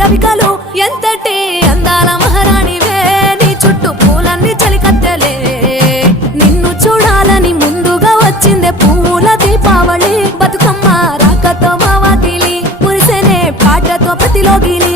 రవికలు ఎంతటి అందాల మహారాణివే నీ చుట్టూ పూలన్నీ చలికత్తెలే నిన్ను చూడాలని ముందుగా వచ్చిందే పూల దీపావళి బతుకమ్మ రాకతో మా వాకిలి మురిసెనే పాటతో ప్రతిలోగిలి